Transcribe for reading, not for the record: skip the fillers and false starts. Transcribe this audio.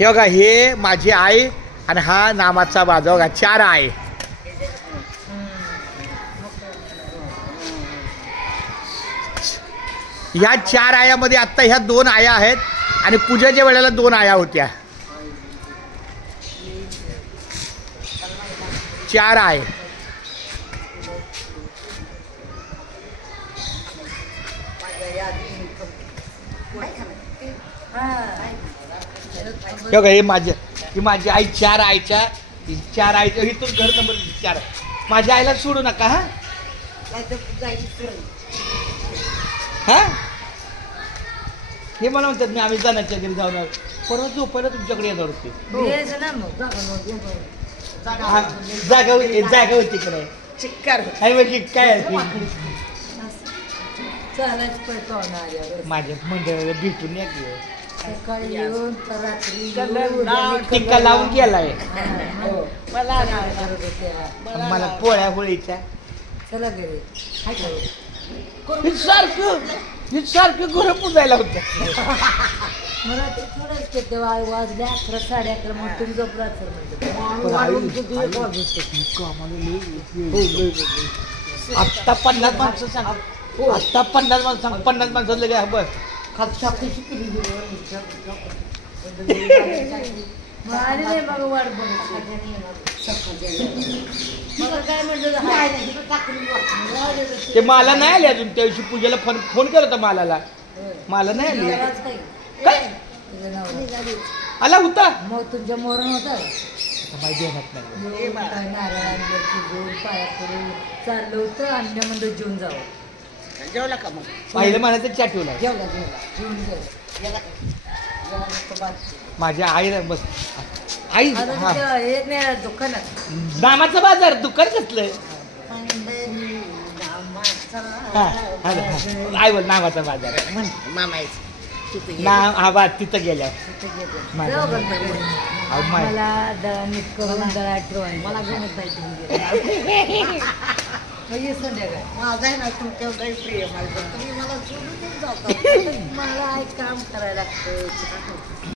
हे बघा, हे माझी आई आणि हा नामाचा बाजा. बघा 4 आहे. ह्या 4 आयामध्ये आत्ता ह्या 2 आया आहेत आणि पूजेच्या वेळेला 2 आया होत्या. 4 आहे. हे माझी आई 4 आईच्या 4 आईच्या इथून घर नंबर 4. माझ्या आईला सोडू नका. हा हे मला म्हणतात मी आम्ही जाण्याच्या घरी जाऊन परत झोपायला तुमच्याकडे येणार होते. जागा होती कडे चिक्कार काय माझ्या मंडळाला भेटून या की टिक्का लावून गेलाय. मला पोळ्या होळीच्या चला घरी सारखं घर पुजायला होतं. मला ते थोडंच वाजले 11 11:30 मग तुम्ही झोपला असेल आत्ता 50 माणसं सांग. आत्ता 50 माणसं सांग. 50 माणसं लगे बस ते मला नाही आले अजून. त्या दिवशी पूजेला फोन केला होता मला नाही आली. काय आला होता मग तुमच्या मोरण होता नारायण पाया करून चाललं होतं अन्य मंडळ जेवून जावं. जेवला का मग पहिलं म्हणायचं चाटवला जेवून माझ्या आईला बस आई दुकानात नामाचा बाजार दुकान कसलं आई बोल नामाचा बाजार नाव हा तिथं गेल्या मला दळणीत करून दळा आठवण मला घेऊन पाहिजे माझा आहे ना तुमच्या प्रिय मला तुम्ही मला सोडून जाता मला काम करायला लागतं.